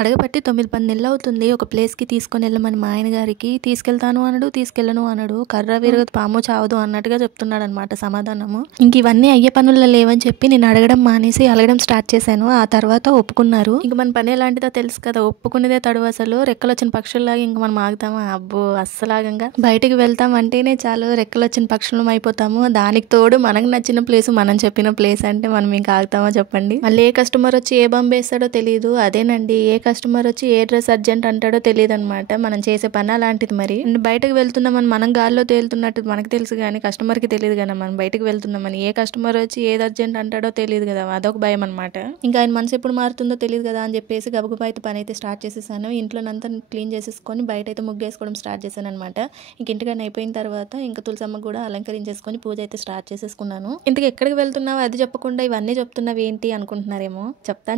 అడగబట్టి 9, 10 నెలలు అవుతుంది ఒక ప్లేస్కి తీసుకొని వెళ్ళమని మా ఆయన గారికి. తీసుకెళ్తాను అనడు, తీసుకెళ్ళను అనడు. కర్ర విరగదు పాము చావదు అన్నట్టుగా చెప్తున్నాడు అనమాట సమాధానము. ఇంక ఇవన్నీ అయ్యే పనుల్లో లేవని చెప్పి నేను అడగడం మానేసి అలగడం స్టార్ట్ చేశాను. ఆ తర్వాత ఒప్పుకున్నారు. ఇంక మన పని ఎలాంటిదో తెలుసు కదా, ఒప్పుకునేదే తడువు. అసలు రెక్కలు వచ్చిన పక్షుల్లాగా ఇంక మనం ఆగుతామా? అబ్బో అస్సలాగంగా. బయటికి వెళ్తాం అంటేనే చాలు రెక్కలు వచ్చిన పక్షులం అయిపోతాము. దానికి తోడు మనకు నచ్చిన ప్లేస్, మనం చెప్పిన ప్లేస్ అంటే మనం ఇంకా ఆగుతామా చెప్పండి. మళ్ళీ ఏ కస్టమర్ వచ్చి ఏ బంబ్ వేస్తాడో తెలియదు. అదేనండి, ఏ కస్టమర్ వచ్చి ఏ డ్రెస్ అర్జెంట్ అంటాడో తెలియదు అనమాట. మనం చేసే పని అలాంటిది. మరి బయటకు వెళ్తున్నామని మనం గాల్లో తేలుతున్నట్టు మనకు తెలుసు కానీ కస్టమర్కి తెలియదు కదా మనం బయటకు వెళ్తున్నామని. ఏ కస్టమర్ వచ్చి ఏది అర్జెంట్ అంటాడో తెలియదు కదా, అదొక భయం అనమాట. ఇంకా ఆయన మనసు ఎప్పుడు మారుతుందో తెలియదు కదా అని చెప్పేసి గబగబా అయితే పని అయితే స్టార్ట్ చేసేసాను. ఇంట్లోనంతా క్లీన్ చేసేసుకొని బయట అయితే ముగ్గేసుకోవడం స్టార్ట్ చేశాను అనమాట. ఇంక ఇంటికన్నా అయిపోయిన తర్వాత ఇంకా తులసమ్మ కూడా అలంకరించేసుకొని పూజ అయితే స్టార్ట్ చేసేసుకున్నాను. ఇంతకు ఎక్కడికి వెళ్తున్నావు అది చెప్పకుండా ఇవన్నీ చెప్తున్నావు ఏంటి అనుకుంటున్నారేమో.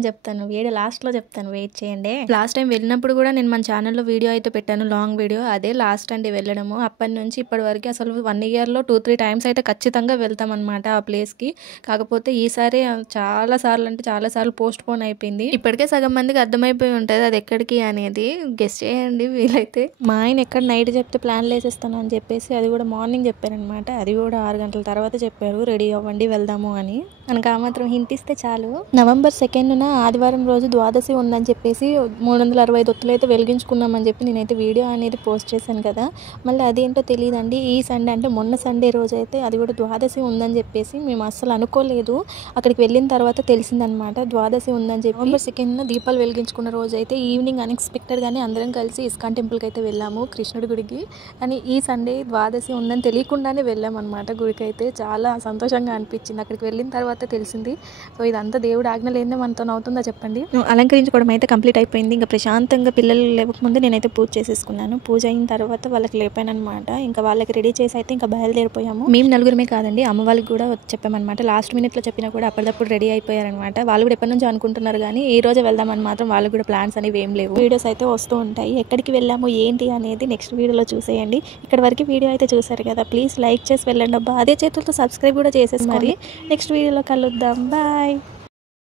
చెప్తాను వీడియో లాస్ట్ లో చెప్తాను, వెయిట్ చేయండి. లాస్ట్ టైం వెళ్ళినప్పుడు కూడా నేను మన ఛానల్లో వీడియో అయితే పెట్టాను, లాంగ్ వీడియో. అదే లాస్ట్ అండి వెళ్ళడము. అప్పటి నుంచి ఇప్పటి వరకు అసలు 1 ఇయర్లో 2-3 టైమ్స్ అయితే ఖచ్చితంగా వెళ్తాం అనమాట ఆ ప్లేస్కి. కాకపోతే ఈసారి చాలా సార్లు పోస్ట్ పోన్ అయిపోయింది. ఇప్పటికే సగం మందికి అర్థమైపోయి ఉంటుంది అది ఎక్కడికి అనేది. గెస్ చేయండి వీలైతే. మా ఆయన ఎక్కడ నైట్ చెప్తే ప్లాన్లు వేసేస్తాను అని చెప్పేసి అది కూడా మార్నింగ్ చెప్పారనమాట. అది కూడా 6 గంటల తర్వాత చెప్పారు, రెడీ అవ్వండి వెళ్దాము అని. మనకు ఆ మాత్రం హింట్ ఇస్తే చాలు. నవంబర్ 2న ఆదివారం రోజు ద్వాదశి ఉందని చెప్పేసి 365 ఒత్తులు అయితే వెలిగించుకున్నామని చెప్పి నేనైతే వీడియో అనేది పోస్ట్ చేశాను కదా. మళ్ళీ అదేంటో తెలియదండి, ఈ సండే అంటే మొన్న సండే రోజు అయితే అది కూడా ద్వాదశి ఉందని చెప్పేసి మేము అస్సలు అనుకోలేదు. అక్కడికి వెళ్ళిన తర్వాత తెలిసిందనమాట ద్వాదశి ఉందని చెప్పి. నవంబర్ 2న దీపాలు వెలిగించుకున్న రోజు అయితే ఈవినింగ్ అన్ఎక్స్పెక్టెడ్గానే అందరం కలిసి ఇస్కాన్ టెంపుల్కి అయితే వెళ్ళాము, కృష్ణుడి గుడికి. కానీ ఈ సండే ద్వాదశి ఉందని తెలియకుండానే వెళ్ళామన్నమాట గుడికి. అయితే చాలా సంతోషంగా అనిపించింది. అక్కడికి వెళ్ళిన తర్వాత తెలిసింది. సో ఇదంతా దేవుడు ఆజ్ఞ లేదే మనతో అవుతుందా చెప్పండి. అలంకరించుకోవడం అయితే కంప్లీట్ అయిపోయింది. ఇంకా ప్రశాంతంగా పిల్లలు లేవకముందు నేనైతే పూజ చేసేసుకున్నాను. పూజ అయిన తర్వాత వాళ్ళకి లేపాను అనమాట. ఇంకా వాళ్ళకి రెడీ చేసి అయితే ఇంకా బయలుదేరిపోయాము. మేము నలుగురమే కాదండి, అమ్మ వాళ్ళకి కూడా చెప్పామన్నమాట. లాస్ట్ మినిట్లో చెప్పినా కూడా అప్పటిదప్పుడు రెడీ అయిపోయారనమాట. వాళ్ళు కూడా ఎప్పటి నుంచో అనుకుంటున్నారు కానీ ఈ రోజే వెళ్దామని మాత్రం వాళ్ళకి కూడా ప్లాన్స్ అనేవి ఏం లేవు. వీడియోస్ అయితే వస్తూ ఉంటాయి, ఎక్కడికి వెళ్ళాము ఏంటి అనేది నెక్స్ట్ వీడియోలో చూసేయండి. ఇక్కడ వరకు వీడియో అయితే చూసారు కదా, ప్లీజ్ లైక్ చేసి వెళ్ళండి అబ్బా. అదే చేతులతో సబ్స్క్రైబ్ కూడా చేసేసి మరి నెక్స్ట్ వీడియోలో కలుద్దాం. బాయ్.